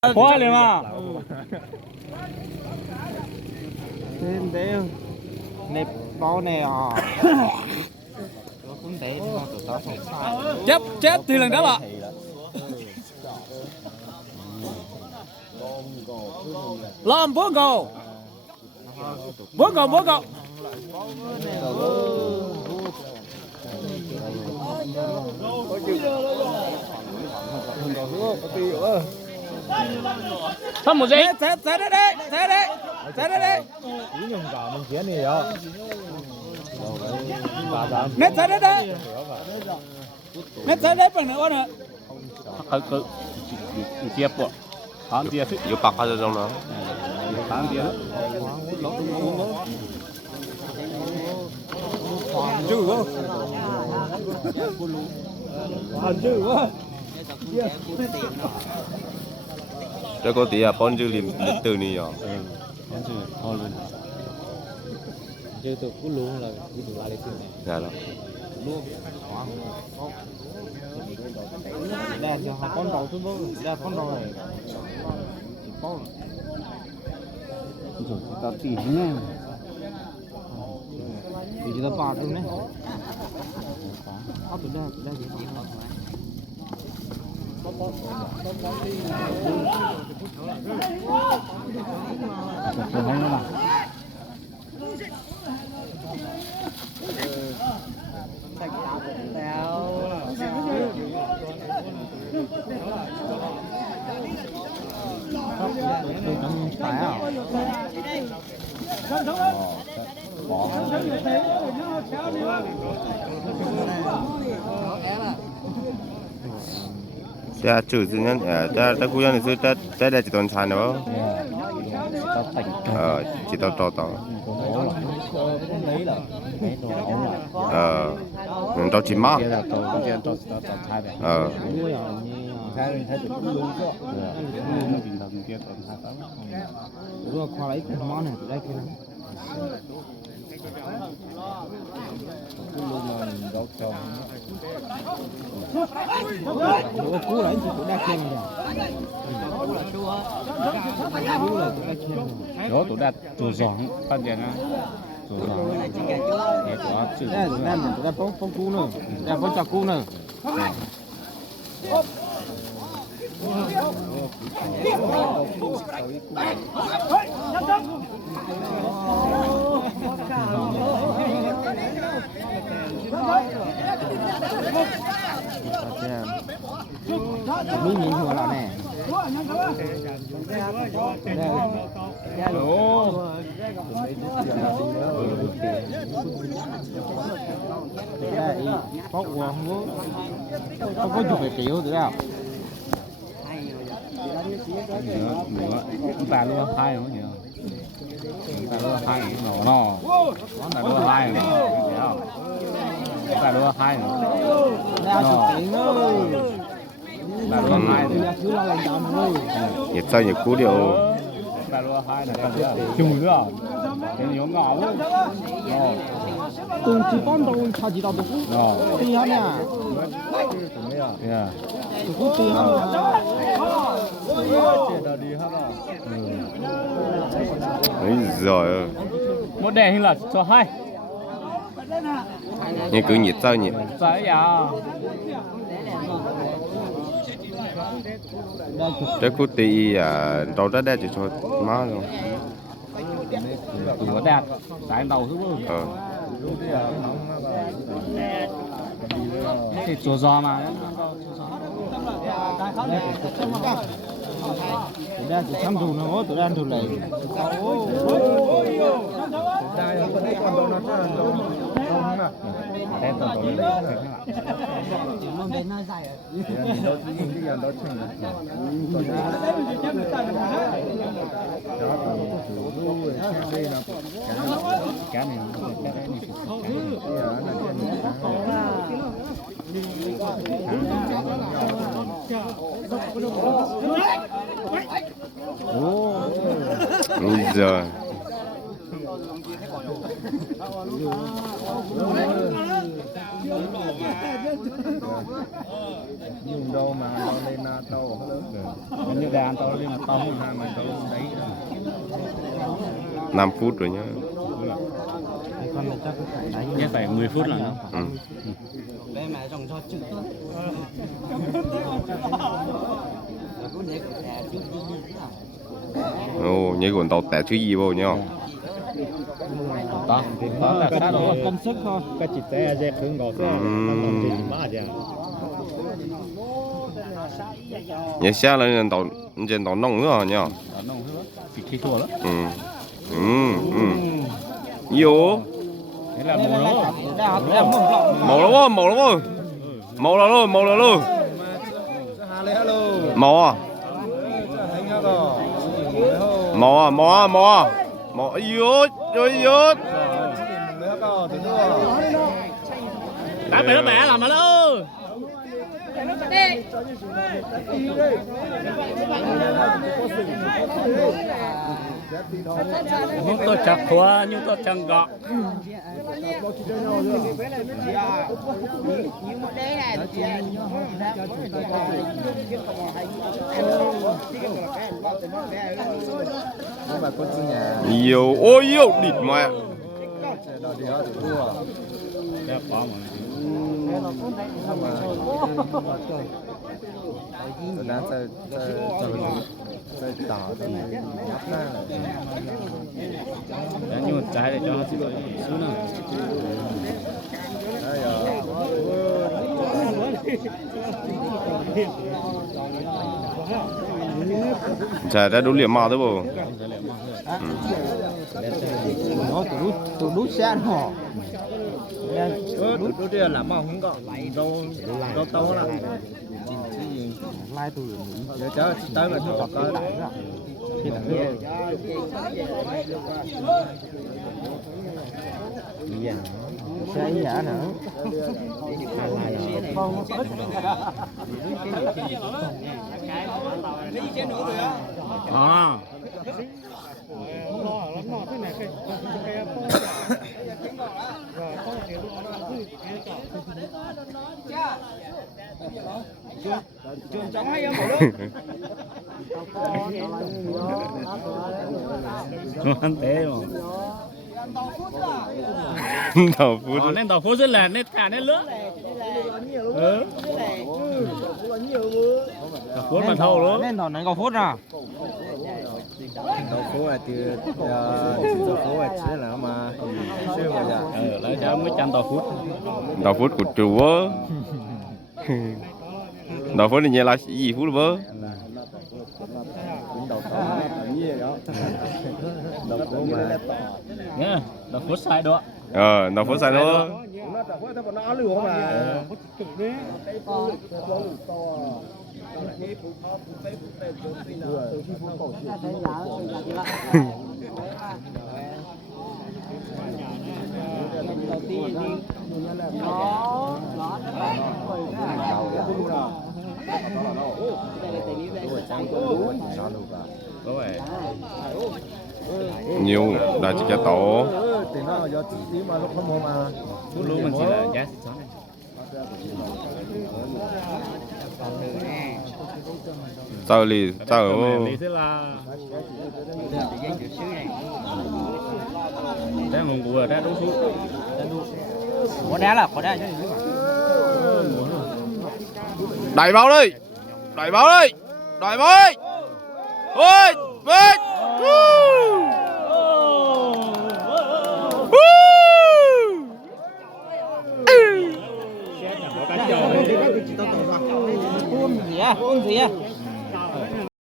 Khóa liền mà. Thêm đấy nếp bao này à. Cũng thế nhưng mà tụi tao không sai. Chết thì lần đó ạ. Làm bốn cầu. Bốn cầu, bốn cầu. Không một gì. Thế đấy đấy, thế đấy. Thế đấy đấy. Nét thế đấy đấy. Nét thế đấy bằng nữa nữa. 그 뒤에뽀 다음 뒤에 이거 바꿔줘 너. 다음 뒤에 Ăn chữ quá. Ăn chữ quá. Cho có tí à con dư lịch từ này nhở. Chứ tôi cứ luôn là đi từ lại từ này. Dạ đó. Luôn. Đây cho họ con đầu thôi, đây con đầu này. Con. rồi ta tỉ nhá Thì chúng ta phạt luôn đấy. Từ đây gì? rồi hay là Phải à? Dạ chủ dự nhân ta cũng nhận được ta đã chỉ toàn tràn đó. Chỉ to mình to chỉ má. Rồi khoa lấy cái món này đây kia. Cú lấy thì cũng đã khen rồi. đó tụi đặt tụi giòn phát hiện á tụi giòn để có chữ Đây tụi đã phong cú nữa. Đây phong chặt cú nữa. Mỹ nhìn thua là này. Đây, có uống không có chụp về kiểu được đâu. nữa ta luôn hai nữa nhỉ ta luôn hai nó ta luôn hai nữa ta luôn hai nữa Đây chụp tiền ơi. ta luôn hai nữa Cứ lo làm chồng thôi. Nhiệt sao nhiệt cú điều. ta luôn hai nữa chung nữa cái nhiều ngõ luôn Tôi chỉ bán đồ cha chỉ đào được. Đi hả nè. Tôi cũng đi hả. Ấy giời. một đèn hình là cho hai Nhưng cứ nhiệt sao nhiệt. phải à Cái cú tí đâu đã chỉ cho má rồi. tụi đẹp tại đầu thứ thì chỗ giò mà Tụi đang tụi xăm thù nó tụi đang thù này. đây tụi tôi cá này Bây giờ dùng đâu mà đâu lên tàu như đàn tao lên tao một hàng này tao lên đấy 5 phút rồi nhá. nhé phải 10 phút là nó Ừ. Ồ, nhớ còn tàu tẻ thứ gì vô nhá. đó là sát rồi công sức thôi cái chỉ té dẹp hướng gọt Nhớ xa lên tàu trên tàu nông nữa nhá. đó nó chỉ khi thua đó Ừ. Ừ. Ừ. Vô. thế là mùa đó Màu lắm không? Màu lắm không? Màu là luôn, màu là luôn. Màu à? Màu à, màu à, màu à. Màu yếu, yếu. đá bể nó bẻ làm mà đâu nhưng tôi chắc thua nhưng tôi chẳng gọ Yếu, ôi yếu, địt mẹ. đẹp quá mà đấy nhưng mà trái để cho nó xin lỗi xuống nào Chả đã đủ liệm màu thôi bộ. nó tụi đút xe họ đút tiền làm màu không có đâu tao là lai tụi nhớ chớ tới mà tụi có xe giả nữa à ăn té mà Đầu phút. nên tàu phố rất là nên cả nên lứa tàu phố mà thâu luôn nên thằng này có phút à đầu phố là từ đầu phố là chỉ là mà xuyên mà dạ lấy cho mấy trăm tàu phút Đầu phút của chủ vơ. Đầu phút thì nhớ là gì phút vơ. đầu phố mà nhá tàu phố sai đó Đầu phút sai nữa. nó lừa mà Nhiều đã chỉ cho tổ. thì nó do tí mà lúc nó mua mà phút luôn mình chỉ là giá Sao lì, sao ở lý thế là thế mùng cua thế đúng phút có đá chứ đẩy vào đi. Đẩy vào đi. Đẩy vào đi. Ôi, về. Ôn gì á?